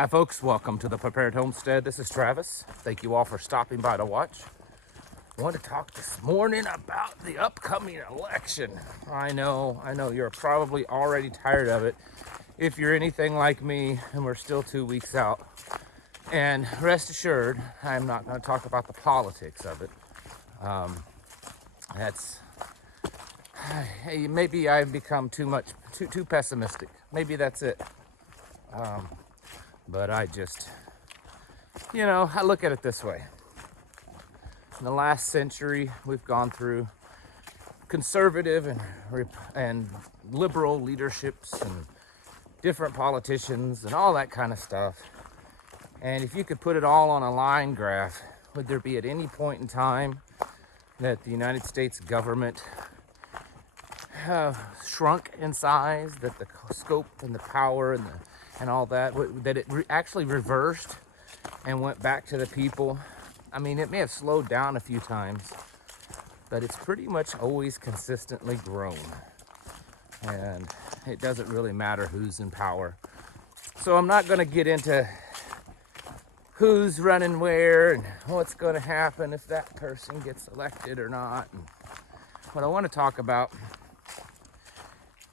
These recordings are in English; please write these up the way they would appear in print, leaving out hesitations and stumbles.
Hi folks, welcome to the Prepared Homestead. This is Travis. Thank you all for stopping by to watch. I want to talk this morning about the upcoming election. I know you're probably already tired of it if you're anything like me, and we're still 2 weeks out. And rest assured, I'm not going to talk about the politics of it. Hey, maybe I've become too pessimistic. Maybe that's it. But I just, I look at it this way. In the last century, we've gone through conservative and liberal leaderships and different politicians and all that kind of stuff. And if you could put it all on a line graph, would there be at any point in time that the United States government shrunk in size, that the scope and the power and all that, that it actually reversed and went back to the people? I mean, it may have slowed down a few times, but it's pretty much always consistently grown. And it doesn't really matter who's in power. So I'm not going to get into who's running where and what's going to happen if that person gets elected or not. And what I want to talk about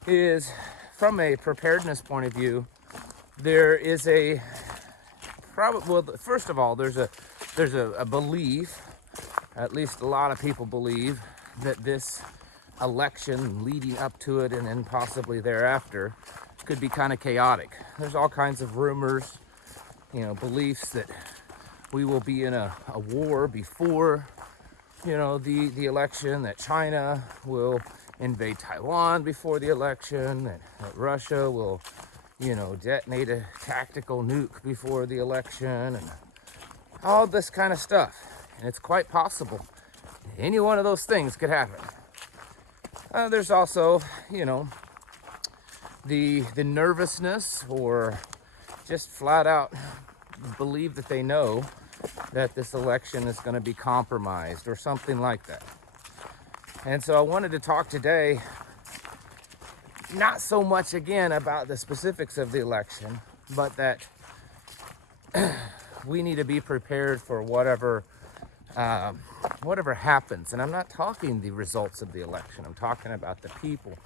is, from a preparedness point of view, there is first of all, there's a belief, at least a lot of people believe, that this election leading up to it and then possibly thereafter could be kind of chaotic. There's all kinds of rumors, beliefs that we will be in a war before, the election, that China will invade Taiwan before the election, that Russia will, detonate a tactical nuke before the election, and all this kind of stuff. And it's quite possible any one of those things could happen. There's also, the nervousness, or just flat out believe that they know that this election is going to be compromised or something like that. And so I wanted to talk today, not so much again about the specifics of the election, but that we need to be prepared for whatever happens. And I'm not talking the results of the election. I'm talking about the people,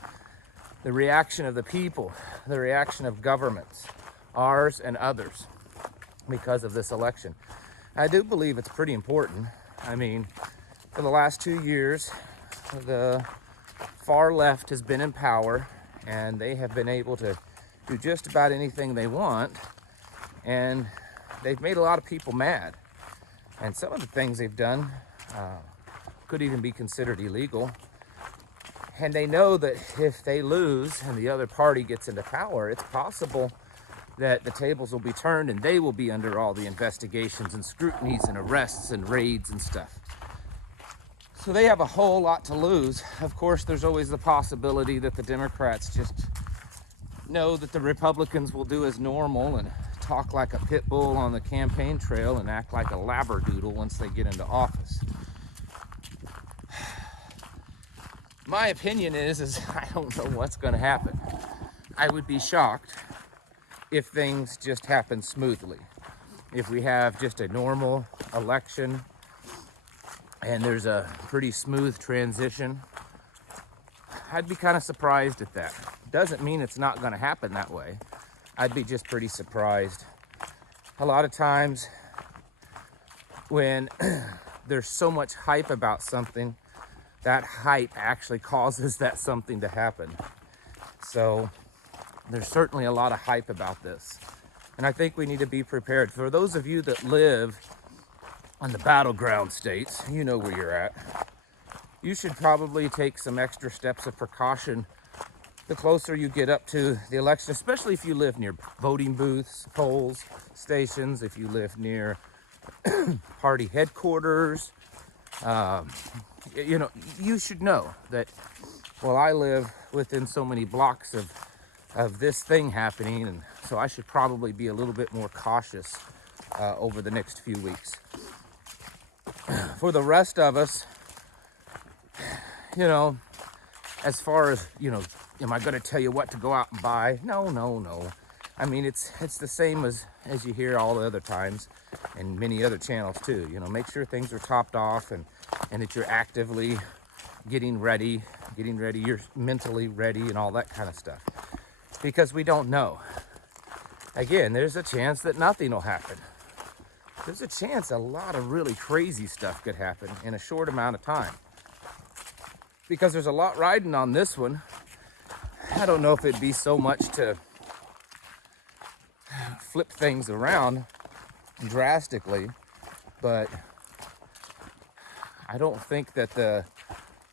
the reaction of the people, the reaction of governments, ours and others, because of this election. I do believe it's pretty important. I mean, for the last 2 years, the far left has been in power, and they have been able to do just about anything they want, and they've made a lot of people mad. And some of the things they've done could even be considered illegal. And they know that if they lose and the other party gets into power, it's possible that the tables will be turned and they will be under all the investigations and scrutinies and arrests and raids and stuff. So they have a whole lot to lose. Of course, there's always the possibility that the Democrats just know that the Republicans will do as normal and talk like a pit bull on the campaign trail and act like a labradoodle once they get into office. My opinion is I don't know what's going to happen. I would be shocked if things just happen smoothly. If we have just a normal election and there's a pretty smooth transition, I'd be kind of surprised at that. Doesn't mean it's not going to happen that way. I'd be just pretty surprised. A lot of times when there's so much hype about something, that hype actually causes that something to happen. So there's certainly a lot of hype about this. And I think we need to be prepared. For those of you that live on the battleground states, you know where you're at. You should probably take some extra steps of precaution the closer you get up to the election, especially if you live near voting booths, polls, stations, if you live near party headquarters. You should know that, well, I live within so many blocks of this thing happening, and so I should probably be a little bit more cautious over the next few weeks. For the rest of us, as far as, am I going to tell you what to go out and buy? No. I mean, it's the same as you hear all the other times, and many other channels too. You know, make sure things are topped off, and that you're actively getting ready, you're mentally ready, and all that kind of stuff. Because we don't know. Again, there's a chance that nothing will happen. There's a chance a lot of really crazy stuff could happen in a short amount of time. Because there's a lot riding on this one. I don't know if it'd be so much to flip things around drastically, but I don't think that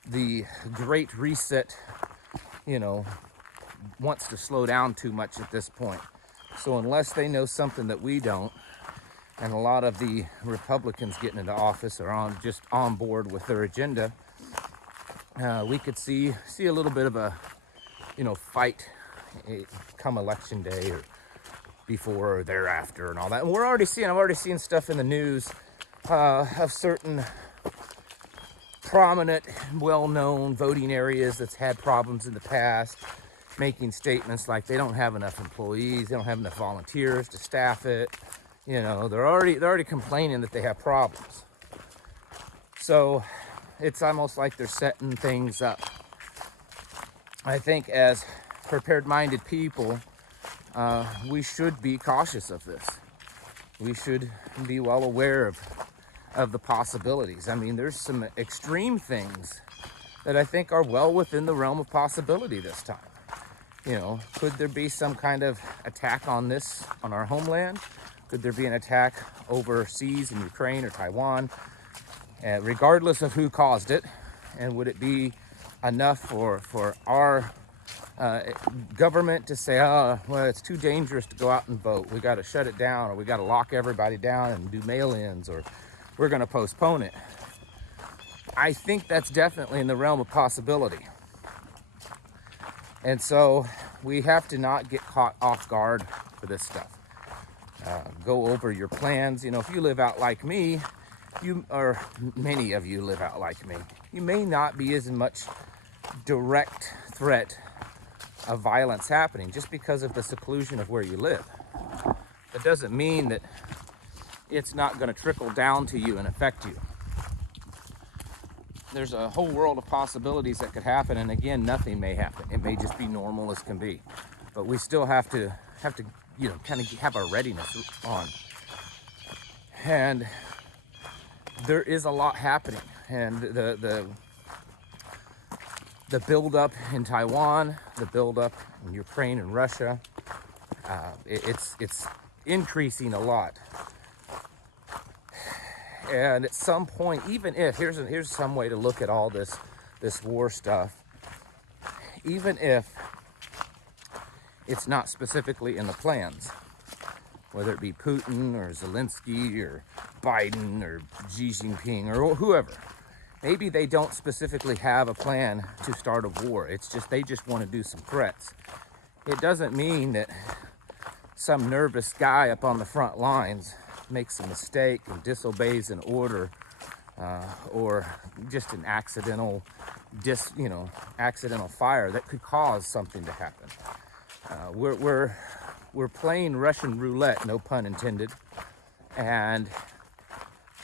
the Great Reset, you know, wants to slow down too much at this point. So unless they know something that we don't, and a lot of the Republicans getting into office are just on board with their agenda, we could see a little bit of a, you know, fight come election day or before or thereafter and all that. And I've already seen stuff in the news of certain prominent, well-known voting areas that's had problems in the past, making statements like they don't have enough employees, they don't have enough volunteers to staff it. You know, they're already complaining that they have problems. So it's almost like they're setting things up. I think as prepared-minded people, we should be cautious of this. We should be well aware of the possibilities. I mean, there's some extreme things that I think are well within the realm of possibility this time. You know, could there be some kind of attack on our homeland? Could there be an attack overseas in Ukraine or Taiwan? Regardless of who caused it, and would it be enough for our government to say, oh, well, it's too dangerous to go out and vote, we got to shut it down, or we got to lock everybody down and do mail-ins, or we're going to postpone it? I think that's definitely in the realm of possibility. And so we have to not get caught off guard for this stuff. Go over your plans. You know, if you live out like me, or many of you live out like me, you may not be as much direct threat of violence happening just because of the seclusion of where you live. That doesn't mean that it's not going to trickle down to you and affect you. There's a whole world of possibilities that could happen, and again, nothing may happen. It may just be normal as can be, but we still have to you know, kind of have our readiness on. And there is a lot happening, and the buildup in Taiwan, the buildup in Ukraine and Russia, it's increasing a lot. And at some point, even if here's some way to look at all this war stuff, even if it's not specifically in the plans, whether it be Putin or Zelensky or Biden or Xi Jinping or whoever, maybe they don't specifically have a plan to start a war. It's just they just want to do some threats. It doesn't mean that some nervous guy up on the front lines makes a mistake and disobeys an order, or just an accidental fire that could cause something to happen. We're playing Russian roulette, no pun intended, and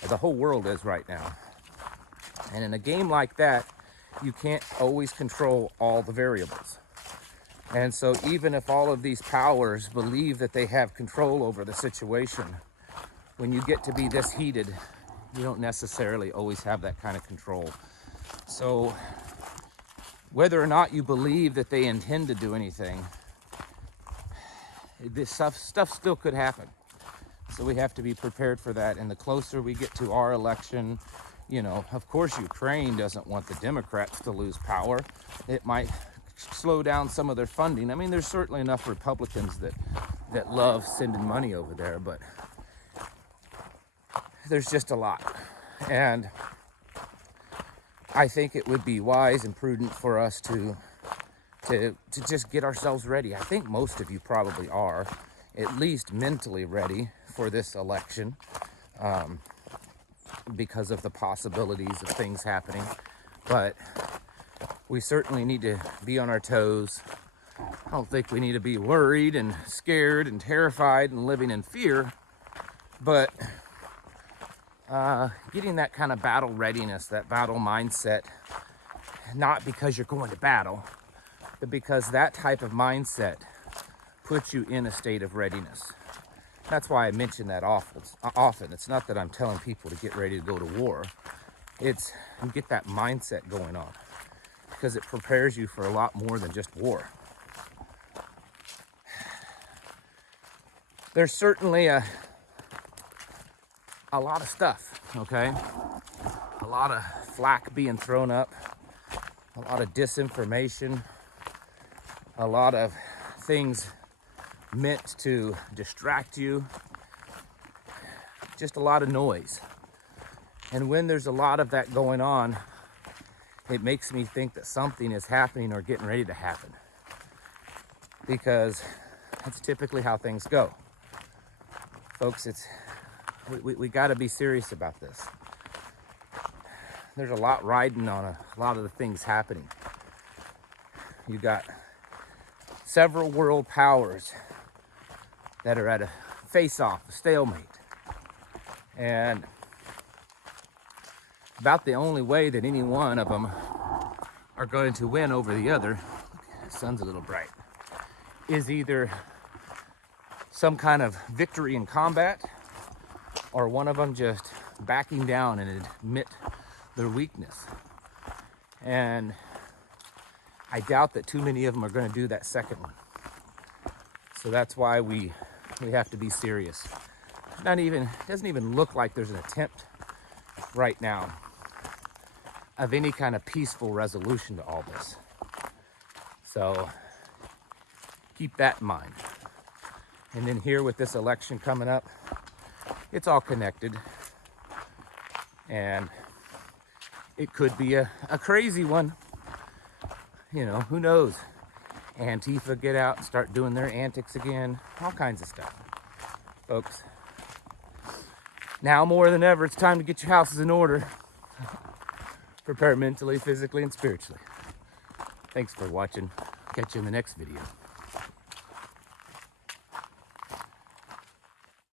the whole world is right now. And in a game like that, you can't always control all the variables. And so even if all of these powers believe that they have control over the situation, when you get to be this heated, you don't necessarily always have that kind of control. So whether or not you believe that they intend to do anything, this stuff still could happen. So we have to be prepared for that. And the closer we get to our election, you know, of course, Ukraine doesn't want the Democrats to lose power. It might slow down some of their funding. I mean, there's certainly enough Republicans that love sending money over there, but there's just a lot. And I think it would be wise and prudent for us to just get ourselves ready. I think most of you probably are at least mentally ready for this election, because of the possibilities of things happening. But we certainly need to be on our toes, don't think we need to be worried and scared and terrified and living in fear, but getting that kind of battle readiness, that battle mindset, not because you're going to battle, but because that type of mindset puts you in a state of readiness. That's why I mention that often. It's not that I'm telling people to get ready to go to war. It's you get that mindset going on, because it prepares you for a lot more than just war. There's certainly a lot of stuff, okay? A lot of flack being thrown up, a lot of disinformation, a lot of things meant to distract you, just a lot of noise. And when there's a lot of that going on, it makes me think that something is happening or getting ready to happen, because that's typically how things go. Folks, we got to be serious about this. There's a lot riding on a lot of the things happening. You got several world powers that are at a face-off, a stalemate. And about the only way that any one of them are going to win over the other, the sun's a little bright, is either some kind of victory in combat, or one of them just backing down and admit their weakness. And I doubt that too many of them are going to do that second one. So that's why we have to be serious. It doesn't even look like there's an attempt right now of any kind of peaceful resolution to all this. So keep that in mind. And then here with this election coming up, it's all connected. And it could be a crazy one. You know, who knows? Antifa get out and start doing their antics again, all kinds of stuff. Folks, now more than ever, it's time to get your houses in order. Prepare mentally, physically, and spiritually. Thanks for watching. Catch you in the next video.